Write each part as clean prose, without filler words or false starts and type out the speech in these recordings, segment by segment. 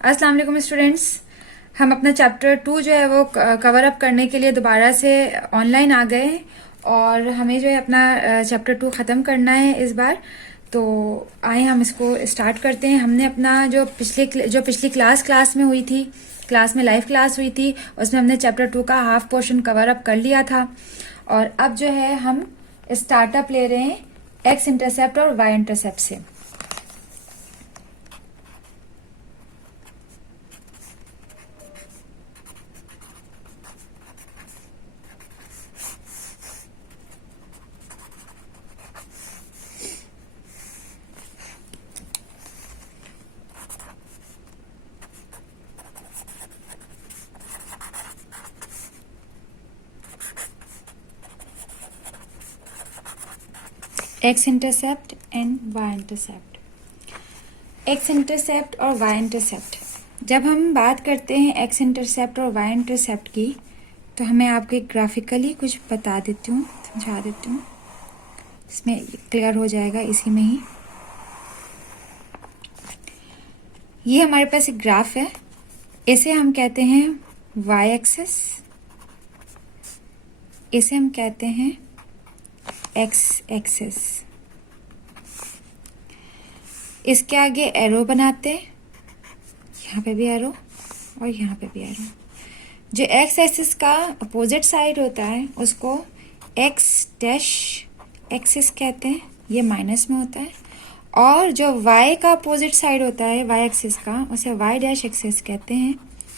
अस्सलाम वालेकुम स्टूडेंट्स। हम अपना चैप्टर 2 जो है वो कवर अप करने के लिए दोबारा से ऑनलाइन आ गए हैं और हमें जो है अपना चैप्टर 2 ख़त्म करना है इस बार। तो आए हम इसको स्टार्ट करते हैं। हमने अपना जो पिछली क्लास में हुई थी, क्लास में लाइव क्लास हुई थी, उसमें हमने चैप्टर 2 का हाफ पोर्शन कवर अप कर लिया था और अब जो है हम स्टार्टअप ले रहे हैं एक्स इंटरसेप्ट और वाई इंटरसेप्ट से। X intercept and y intercept. X intercept और वाई इंटरसेप्ट, जब हम बात करते हैं एक्स इंटरसेप्ट और वाई इंटरसेप्ट की, तो हमें आपको ग्राफिकली कुछ बता देती हूँ, समझा देती हूँ, इसमें क्लियर हो जाएगा इसी में ही। ये हमारे पास एक ग्राफ है, इसे हम कहते हैं वाई एक्सिस, इसे हम कहते हैं एक्स एक्सिस। इसके आगे एरो बनाते हैं, यहाँ पे भी एरो और यहाँ पे भी एरो। जो एक्स एक्सिस का अपोजिट साइड होता है उसको एक्स डैश एक्सिस कहते हैं, ये माइनस में होता है। और जो वाई का अपोजिट साइड होता है वाई एक्सिस का, उसे वाई डैश एक्सिस कहते हैं,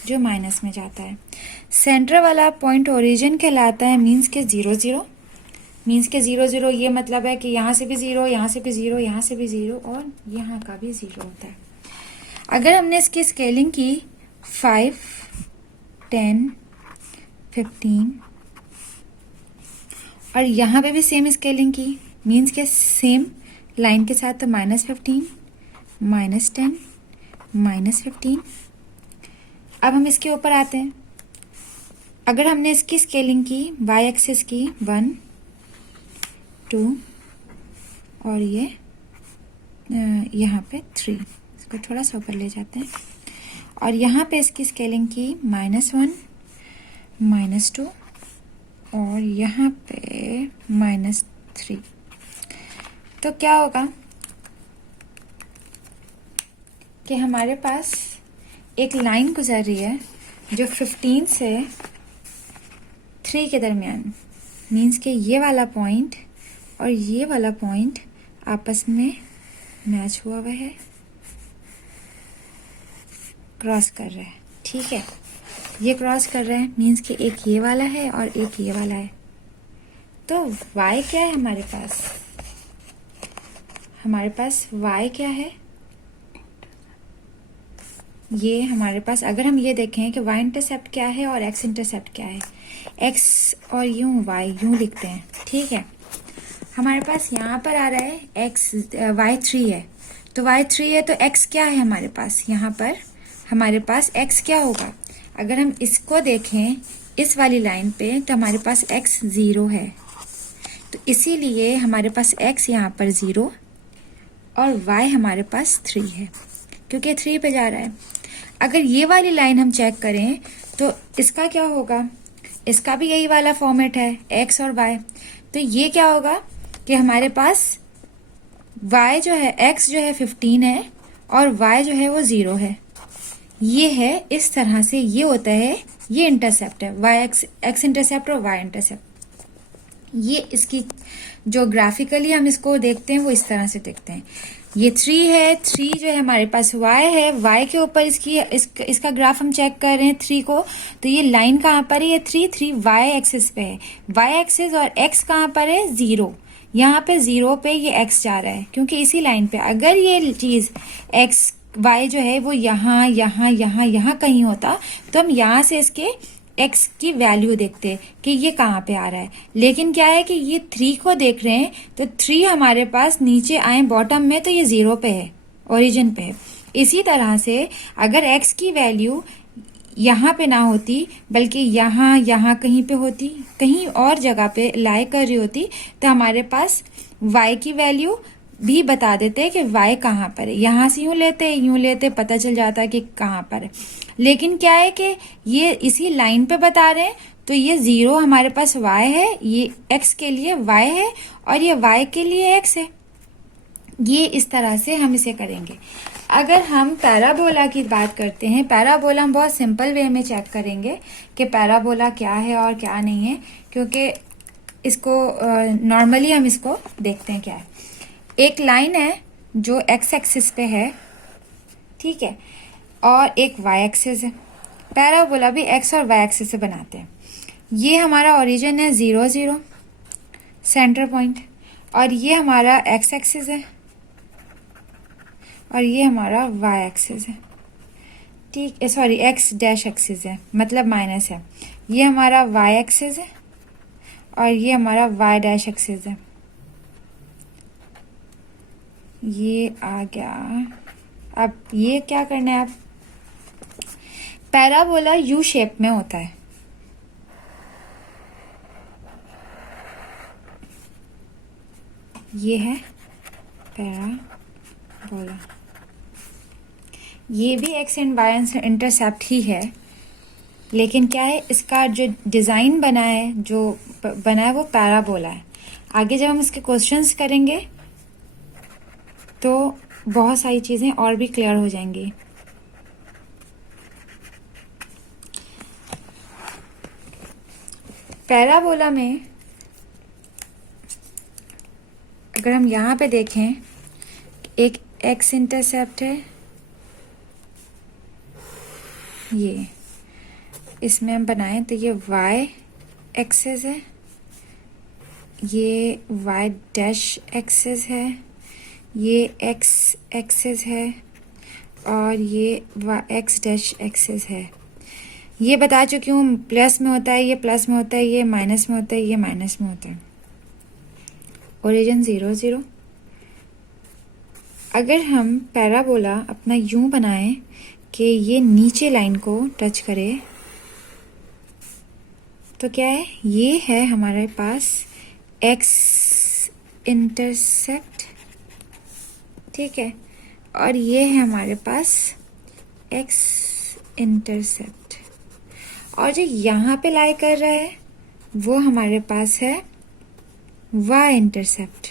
जो माइनस में जाता है। सेंटर वाला पॉइंट ओरिजिन कहलाता है, मीन्स के 0 0, मीन्स के 0 0। ये मतलब है कि यहाँ से भी 0, यहाँ से भी 0, यहाँ से भी 0 और यहाँ का भी 0 होता है। अगर हमने इसकी स्केलिंग की 5, 10, 15 और यहाँ पे भी सेम स्केलिंग की, मीन्स के सेम लाइन के साथ, तो -15, -10, -15। अब हम इसके ऊपर आते हैं। अगर हमने इसकी स्केलिंग की वाई एक्सिस की 1, 2 और ये यहाँ पे 3, इसको थोड़ा सा ऊपर ले जाते हैं। और यहाँ पे इसकी स्केलिंग की -1, -2 और यहाँ पे -3। तो क्या होगा कि हमारे पास एक लाइन गुजर रही है जो 15 से 3 के दरमियान, मीन्स के ये वाला पॉइंट और ये वाला पॉइंट आपस में मैच हुआ हुआ है, क्रॉस कर रहा है। ठीक है, ये क्रॉस कर रहा है, मीन्स कि एक ये वाला है और एक ये वाला है। तो y क्या है हमारे पास? हमारे पास y क्या है? ये हमारे पास, अगर हम ये देखें कि y इंटरसेप्ट क्या है और x इंटरसेप्ट क्या है, x और यूं y यूं लिखते हैं। ठीक है, हमारे पास यहाँ पर आ रहा है y3 है, तो y3 है तो x क्या है हमारे पास? यहाँ पर हमारे पास x क्या होगा? अगर हम इसको देखें इस वाली लाइन पे, तो हमारे पास x 0 है, तो इसीलिए हमारे पास x यहाँ पर 0 और y हमारे पास 3 है, क्योंकि 3 पे जा रहा है। अगर ये वाली लाइन हम चेक करें तो इसका क्या होगा? इसका भी यही वाला फॉर्मेट है, x और y। तो ये क्या होगा कि हमारे पास y जो है, x जो है 15 है और y जो है वो 0 है। ये है, इस तरह से ये होता है, ये इंटरसेप्ट है, x इंटरसेप्ट और y इंटरसेप्ट। ये इसकी जो ग्राफिकली हम इसको देखते हैं वो इस तरह से देखते हैं। ये 3 है, 3 जो है हमारे पास y है, y के ऊपर इसका ग्राफ हम चेक कर रहे हैं 3 को, तो ये लाइन कहाँ पर है? ये 3 y एक्सिस पे है, y एक्सिस, और x कहाँ पर है? 0। यहाँ पे 0 पे ये x जा रहा है, क्योंकि इसी लाइन पे अगर ये चीज़ x y जो है वो यहाँ यहाँ यहाँ यहाँ कहीं होता, तो हम यहाँ से इसके x की वैल्यू देखते कि ये कहाँ पे आ रहा है। लेकिन क्या है कि ये 3 को देख रहे हैं, तो 3 हमारे पास नीचे आए बॉटम में, तो ये 0 पे है, ओरिजिन पे है। इसी तरह से अगर x की वैल्यू यहाँ पे ना होती, बल्कि यहाँ यहाँ कहीं पे होती, कहीं और जगह पे लाई कर रही होती, तो हमारे पास y की वैल्यू भी बता देते हैं कि y कहाँ पर है। यहाँ से यूं लेते पता चल जाता है कि कहाँ पर है। लेकिन क्या है कि ये इसी लाइन पे बता रहे हैं, तो ये 0 हमारे पास y है, ये x के लिए y है और ये y के लिए x है। ये इस तरह से हम इसे करेंगे। अगर हम पैराबोला की बात करते हैं, पैराबोला हम बहुत सिंपल वे में चेक करेंगे कि पैराबोला क्या है और क्या नहीं है, क्योंकि इसको नॉर्मली हम इसको देखते हैं क्या है। एक लाइन है जो x एक्सिस पे है, ठीक है, और एक y एक्सिस है। पैराबोला भी x और y एक्सिस से बनाते हैं। ये हमारा ओरिजिन है 0 0 सेंटर पॉइंट, और ये हमारा x एक्सिस है और ये हमारा y एक्सिस है, ठीक है, सॉरी x डैश एक्सिस है, मतलब माइनस है। ये हमारा y एक्सिस है और ये हमारा y डैश एक्सिस है। ये आ गया। अब ये क्या करना है, आप पैराबोला यू शेप में होता है, ये है पैराबोला। ये भी एक्स एंड वाई इंटरसेप्ट ही है, लेकिन क्या है, इसका जो डिज़ाइन बना है, जो बना है वो पैराबोला है। आगे जब हम इसके क्वेश्चंस करेंगे तो बहुत सारी चीज़ें और भी क्लियर हो जाएंगी। पैराबोला में अगर हम यहाँ पे देखें, एक एक्स इंटरसेप्ट है, ये इसमें हम बनाएं तो ये y एक्सिस है, ये y डैश एक्सिस है, ये x एक्सिस है और ये x डैश एक्सिस है। ये बता चुकी हूँ, प्लस में होता है, ये प्लस में होता है, ये माइनस में होता है, ये माइनस में होता है। ओरिजिन 0 0। अगर हम पैराबोला अपना यूं बनाएं कि ये नीचे लाइन को टच करे, तो क्या है, ये है हमारे पास x इंटरसेप्ट, ठीक है, और ये है हमारे पास x इंटरसेप्ट, और जो यहाँ पे लाई कर रहा है वो हमारे पास है y इंटरसेप्ट।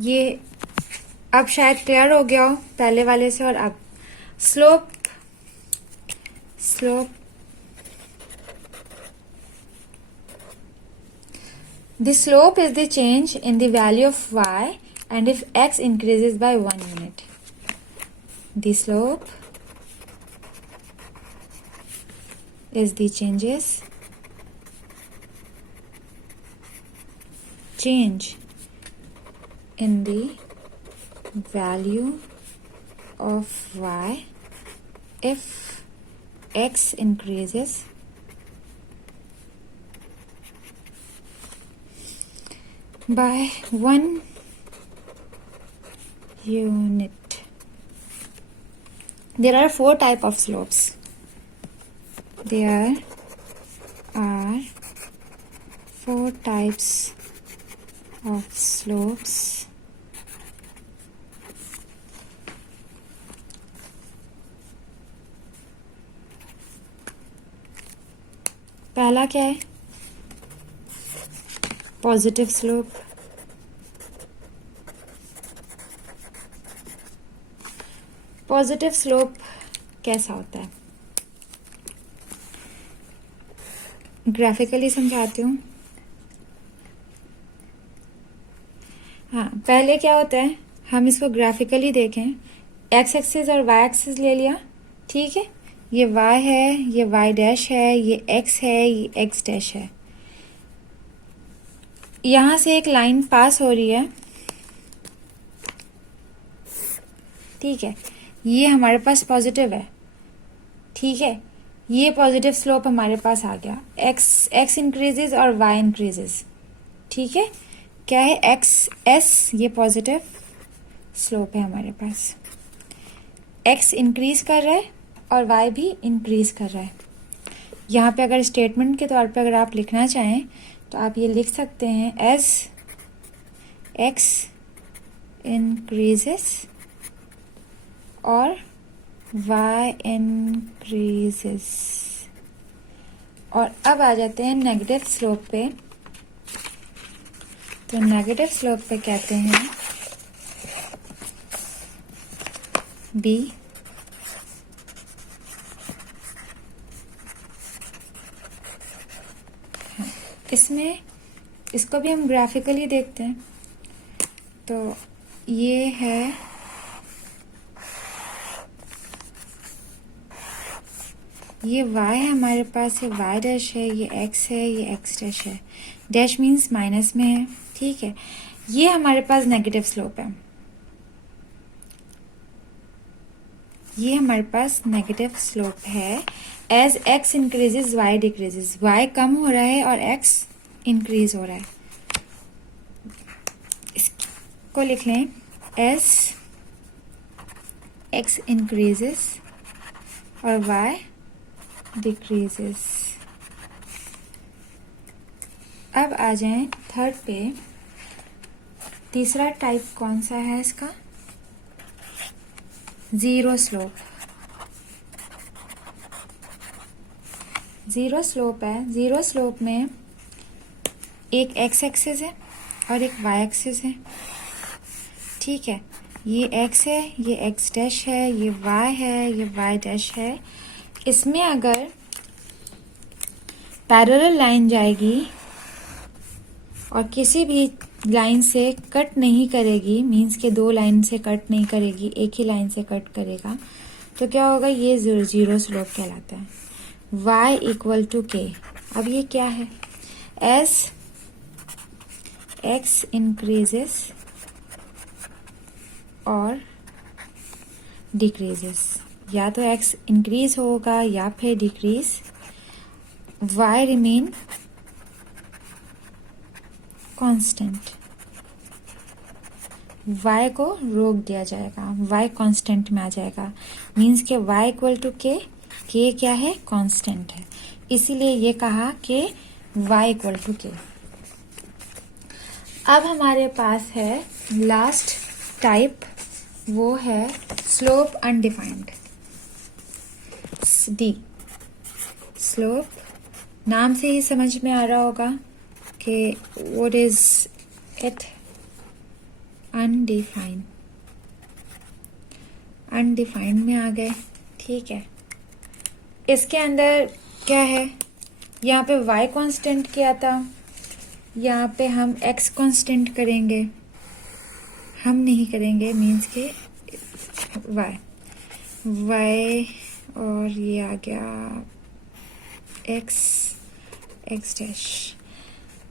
ये अब शायद क्लियर हो गया हो पहले वाले से। और अब slope the slope is the change in the value of y and if x increases by 1 unit. The slope is the change in the value of y if x increases by 1 unit. There are 4 types of slopes. There are 4 types of slopes. पहला क्या है, positive slope. Positive slope कैसा होता है, graphically समझाती हूँ। हाँ, पहले क्या होता है, हम इसको ग्राफिकली देखें, एक्स एक्सिस और वाई एक्सिस ले लिया, ठीक है, ये y है, ये y डैश है, ये x है, ये x डैश है। यहाँ से एक लाइन पास हो रही है, ठीक है, ये हमारे पास पॉजिटिव है, ठीक है, ये पॉजिटिव स्लोप हमारे पास आ गया। x इंक्रीजेस और y इंक्रीजेस, ठीक है, क्या है, x ये पॉजिटिव स्लोप है हमारे पास। x इंक्रीज कर रहा है और y भी इंक्रीज कर रहा है। यहाँ पे अगर स्टेटमेंट के तौर पे अगर आप लिखना चाहें तो आप ये लिख सकते हैं, एज x increases और y increases। और अब आ जाते हैं नेगेटिव स्लोप पे। तो नेगेटिव स्लोप पे कहते हैं b इसमें इसको भी हम ग्राफिकली देखते हैं। तो ये है ये y है हमारे पास, ये y डैश है, ये x है, ये x डैश है। डैश मीन्स माइनस में है, ठीक है। ये हमारे पास नेगेटिव स्लोप है, ये हमारे पास नेगेटिव स्लोप है। As x increases y decreases, y कम हो रहा है और x इंक्रीज हो रहा है। इसको लिख लें एज x इंक्रीजेज और y डिक्रीजेस। अब आ जाएं थर्ड पे। तीसरा टाइप कौन सा है इसका? Zero slope. जीरो स्लोप है। जीरो स्लोप में एक x एक्सिस है और एक y एक्सिस है, ठीक है। ये x है, ये x डैश है, ये y है, ये y डैश है। इसमें अगर पैरेलल लाइन जाएगी और किसी भी लाइन से कट नहीं करेगी, मीन्स के दो लाइन से कट नहीं करेगी, एक ही लाइन से कट करेगा, तो क्या होगा? ये जीरो स्लोप कहलाता है। y equal to k। अब ये क्या है? एज x इंक्रीजेस और डिक्रीजेस, या तो x इंक्रीज होगा या फिर decrease, y remain constant. y को रोक दिया जाएगा, y कांस्टेंट में आ जाएगा। मीन्स के y equal to k, k क्या है? कांस्टेंट है, इसीलिए ये कहा कि y इक्वल टू k। अब हमारे पास है लास्ट टाइप, वो है स्लोप अनडिफाइंड, डी। स्लोप नाम से ही समझ में आ रहा होगा कि what is it? Undefined. Undefined में आ गए, ठीक है। इसके अंदर क्या है? यहाँ पे y कांस्टेंट किया था, यहाँ पे हम x कांस्टेंट करेंगे, हम नहीं करेंगे, मीन्स के y और ये आ गया x डैश।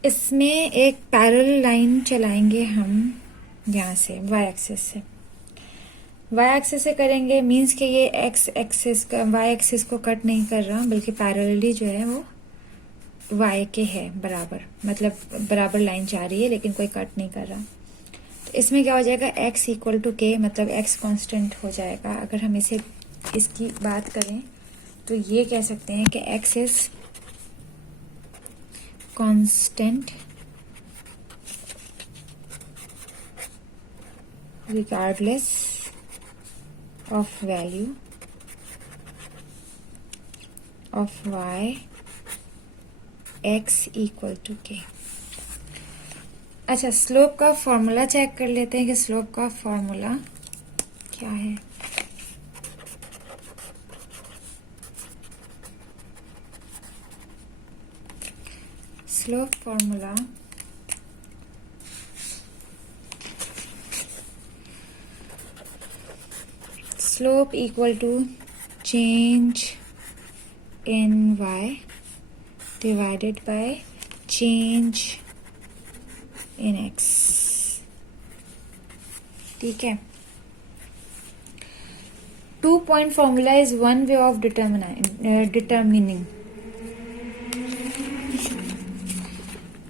इसमें एक पैरेलल लाइन चलाएंगे हम यहाँ से y एक्सिस से, y एक्सिस से करेंगे, मीन्स के ये x एक्सिस का y एक्सिस को कट नहीं कर रहा, बल्कि पैरेलली जो है वो y के है बराबर, मतलब बराबर लाइन जा रही है लेकिन कोई कट नहीं कर रहा। तो इसमें क्या हो जाएगा? x इक्वल टू k, मतलब x कांस्टेंट हो जाएगा। अगर हम इसे इसकी बात करें तो ये कह सकते हैं कि x is constant regardless of value of y x equal to k। अच्छा, स्लोप का फॉर्मूला चेक कर लेते हैं कि स्लोप का फॉर्मूला क्या है। Slope formula slope equal to change in y divided by change in x, ठीक है। 2-point formula is one way of determining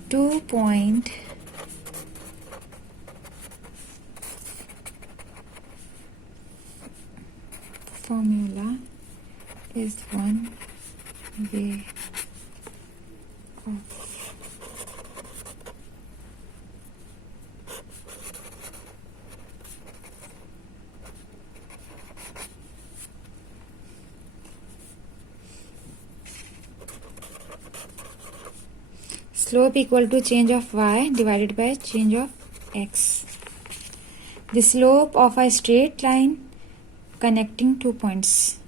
2-point formula is one way of slope equal to change of y divided by change of x. The slope of a straight line connecting two points.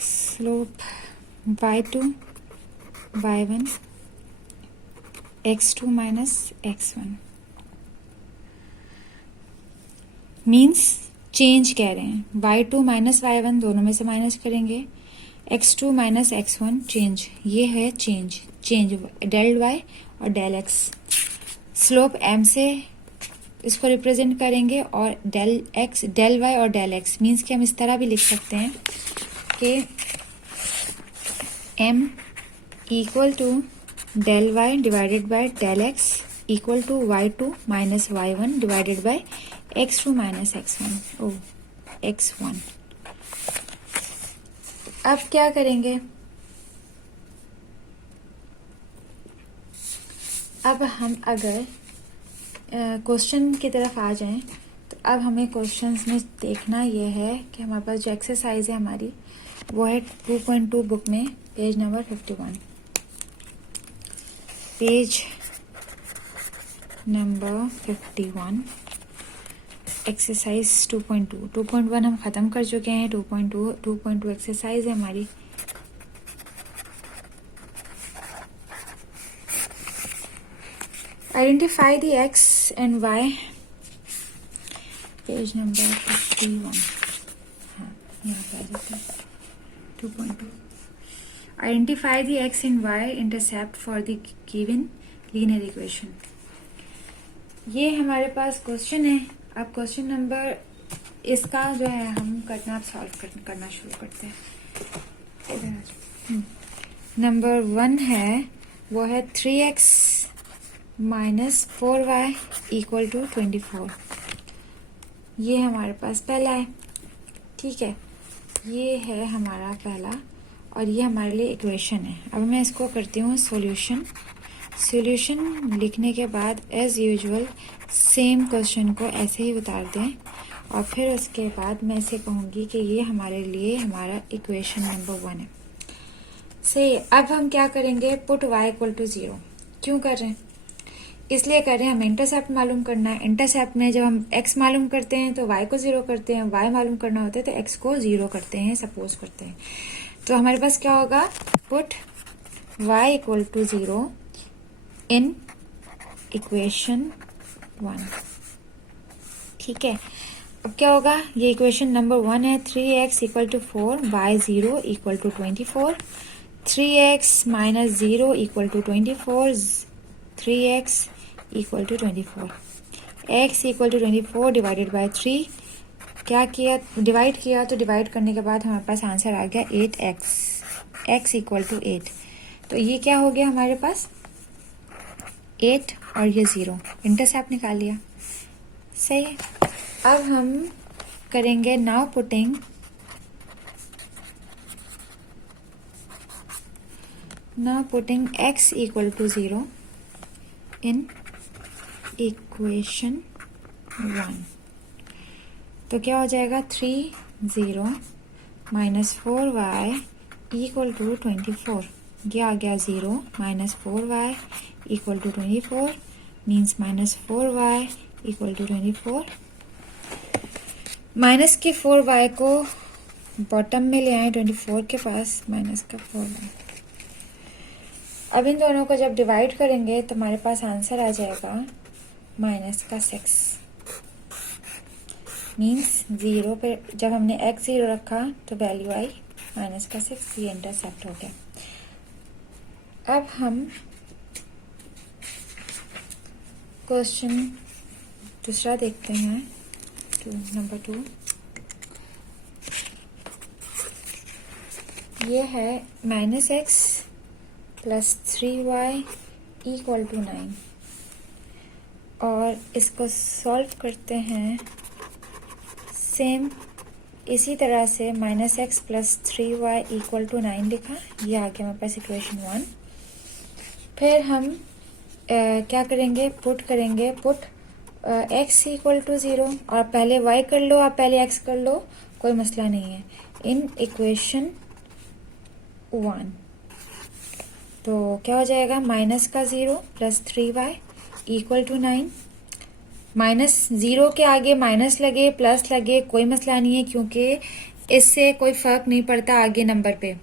Slope y2 y1 x2 minus x1 means change कह रहे हैं। y2 minus y1 दोनों में से minus करेंगे, x2 minus x1 change, ये है change del y और डेल x। स्लोप m से इसको रिप्रेजेंट करेंगे और डेल x डेल y और डेल x मीन्स कि हम इस तरह भी लिख सकते हैं कि m equal to del y divided by del x equal to y2 minus y1 divided by x2 minus x1 ओ x1। अब क्या करेंगे, अब हम अगर क्वेश्चन की तरफ आ जाएं तो अब हमें क्वेश्चंस में देखना यह है कि हमारे पास जो एक्सरसाइज है हमारी वो है 2.2 बुक में page number 51। Page number 51 exercise 2.1 हम ख़त्म कर चुके हैं। 2.2 एक्सरसाइज है हमारी। Identify the x and y, page number 51। हाँ, यहाँ पे आ जाते हैं 2.2। Identify the x and y intercept for the given linear equation. ये हमारे पास क्वेश्चन है। अब क्वेश्चन नंबर इसका जो है हम करना सॉल्व करना शुरू करते हैं। नंबर 1 है वो है 3x minus 4y equal to 24। ये हमारे पास पहला है, ठीक है, ये है हमारा पहला और ये हमारे लिए इक्वेशन है। अब मैं इसको करती हूँ सॉल्यूशन। सॉल्यूशन लिखने के बाद एज यूजुअल सेम क्वेश्चन को ऐसे ही उतार दें और फिर उसके बाद मैं इसे कहूँगी कि ये हमारे लिए हमारा इक्वेशन नंबर 1 है। सही। अब हम क्या करेंगे, पुट y इक्वल टू 0। क्यों कर रहे हैं, इसलिए कर रहे हैं हमें इंटरसेप्ट मालूम करना है। इंटरसेप्ट में जब हम x मालूम करते हैं तो y को 0 करते हैं, y मालूम करना होता है तो x को 0 करते हैं, सपोज करते हैं। तो हमारे पास क्या होगा, put y equal to 0 in equation 1। ठीक है, अब क्या होगा, ये इक्वेशन नंबर 1 है। 3x equal to 4, y 0 equal to 24, 3x minus 0 equal to 24, 3x equal to 24, x equal to 24 divided by 3। क्या किया, डिवाइड किया, तो डिवाइड करने के बाद हमारे पास आंसर आ गया 8x, x इक्वल टू 8। तो ये क्या हो गया हमारे पास 8 और ये 0, इंटरसेप्ट निकाल लिया। सही। अब हम करेंगे now putting x equal to 0 in equation 1। तो क्या हो जाएगा, 3 0 माइनस 4y इक्वल टू 24। ये आ गया 0 minus 4y equal to 24 means minus 4y equal to 24। Minus के 4y को बॉटम में ले आए 24 के पास, माइनस का 4y। अब इन दोनों को जब डिवाइड करेंगे तो हमारे पास आंसर आ जाएगा माइनस का 6 मीन्स 0 पे जब हमने x 0 रखा तो वैल्यू आई माइनस का 6। ये इंटरसेप्ट हो गया। अब हम क्वेश्चन दूसरा देखते हैं, नंबर 2। ये है minus x plus 3y equal to 9 और इसको सॉल्व करते हैं सेम इसी तरह से -x + 3y = 9 लिखा, ये आ गया हमारे पास इक्वेशन 1। फिर हम क्या करेंगे, पुट करेंगे, पुट x = 0, और पहले y कर लो, आप पहले x कर लो, कोई मसला नहीं है, इन इक्वेशन 1। तो क्या हो जाएगा, -0 + 3y = 9। -0 के आगे माइनस लगे, प्लस लगे, कोई मसला नहीं है, क्योंकि इससे कोई फ़र्क नहीं पड़ता आगे नंबर पे।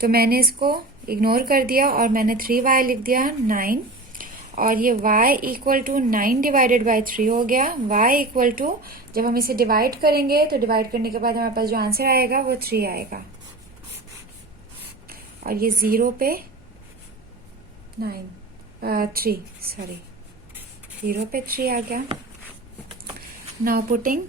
तो मैंने इसको इग्नोर कर दिया और मैंने 3y लिख दिया 9, और ये y = 9 / 3 हो गया। y = जब हम इसे डिवाइड करेंगे तो डिवाइड करने के बाद हमारे पास जो आंसर आएगा वो 3 आएगा, और ये 0 पे 3 0 पे 3 आ गया। Now putting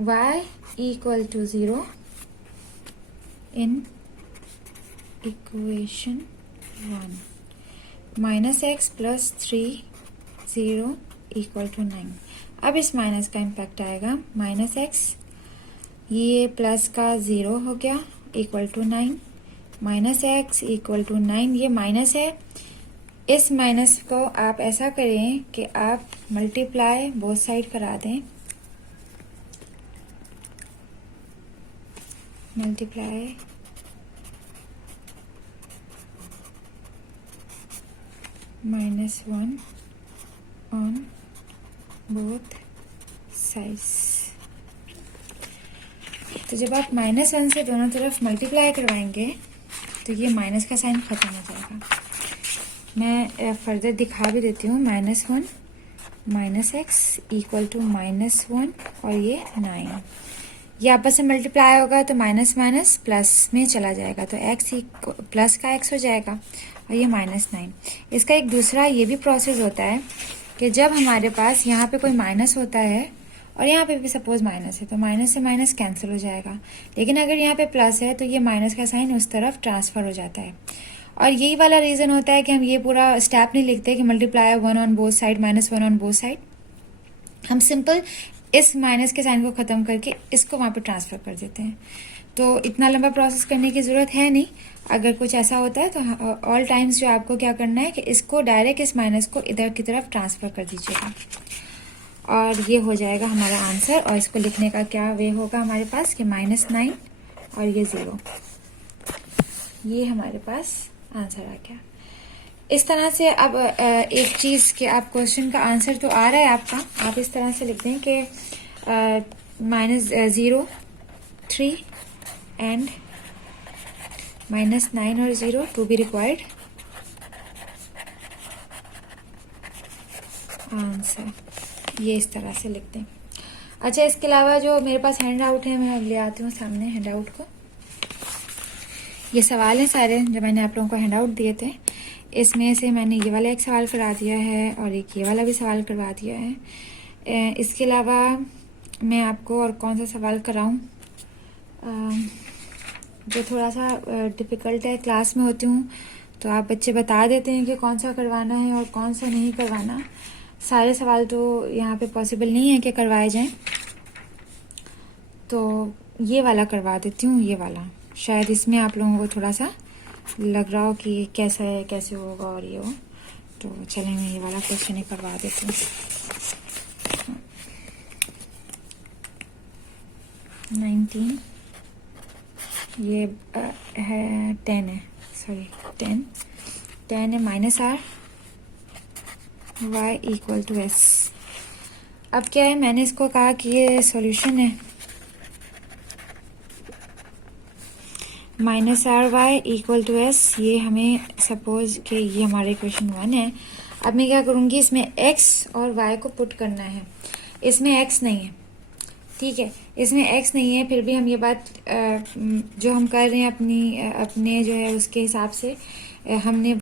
y = 0 in equation 1, -x + 3 0 = 9। अब इस माइनस का इम्पैक्ट आएगा, -x ये प्लस का 0 हो गया = 9, -x = 9, ये माइनस है। इस माइनस को आप ऐसा करें कि आप मल्टीप्लाई बोथ साइड करा दें, मल्टीप्लाई -1 ऑन बोथ साइड्स। तो जब आप -1 से दोनों तरफ मल्टीप्लाई करवाएंगे तो ये माइनस का साइन खत्म हो जाएगा। मैं फर्दर दिखा भी देती हूँ, -1 -x = -1 और ये 9, ये आपस में मल्टीप्लाई होगा तो माइनस माइनस प्लस में चला जाएगा, तो x प्लस का x हो जाएगा, और ये -9। इसका एक दूसरा ये भी प्रोसेस होता है कि जब हमारे पास यहाँ पे कोई माइनस होता है और यहाँ पे भी सपोज माइनस है, तो माइनस से माइनस कैंसिल हो जाएगा, लेकिन अगर यहाँ पे प्लस है तो ये माइनस का साइन उस तरफ ट्रांसफर हो जाता है। और यही वाला रीज़न होता है कि हम ये पूरा स्टेप नहीं लिखते कि multiply 1 on both side, -1 on both side. हम सिंपल इस माइनस के साइन को ख़त्म करके इसको वहाँ पे ट्रांसफ़र कर देते हैं। तो इतना लंबा प्रोसेस करने की ज़रूरत है नहीं। अगर कुछ ऐसा होता है तो ऑल टाइम्स जो आपको क्या करना है कि इसको डायरेक्ट इस माइनस को इधर की तरफ ट्रांसफ़र कर दीजिएगा, और ये हो जाएगा हमारा आंसर। और इसको लिखने का क्या वे होगा हमारे पास कि -9 और ये 0, ये हमारे पास आंसर आ गया। इस तरह से अब एक चीज़ कि आप क्वेश्चन का आंसर तो आ रहा है आपका, आप इस तरह से लिख दें कि -0 3 एंड -9 और 0 टू बी रिक्वायर्ड आंसर, ये इस तरह से लिख दें। अच्छा, इसके अलावा जो मेरे पास हैंड आउट है, मैं ले आती हूँ सामने हैंड आउट को। ये सवाल हैं सारे जो मैंने आप लोगों को हैंड आउट दिए थे, इसमें से मैंने ये वाला एक सवाल करा दिया है और एक ये वाला भी सवाल करवा दिया है। इसके अलावा मैं आपको और कौन सा सवाल कराऊं जो थोड़ा सा डिफ़िकल्ट है। क्लास में होती हूँ तो आप बच्चे बता देते हैं कि कौन सा करवाना है और कौन सा नहीं करवाना। सारे सवाल तो यहाँ पे पॉसिबल नहीं है कि करवाए जाएं, तो ये वाला करवा देती हूँ। ये वाला शायद इसमें आप लोगों को थोड़ा सा लग रहा हो कि कैसा है, कैसे होगा और ये हो, तो चलें मैं ये वाला क्वेश्चन ही करवा देती हूँ। 19 ये है 10 है, सॉरी 10 है -r y = s। अब क्या है, मैंने इसको कहा कि ये सॉल्यूशन है, -r y = s। ये हमें सपोज कि ये हमारे इक्वेशन 1 है। अब मैं क्या करूँगी, इसमें x और y को पुट करना है। इसमें x नहीं है, ठीक है, इसमें x नहीं है, फिर भी हम ये बात जो हम कर रहे हैं अपने जो है उसके हिसाब से हमने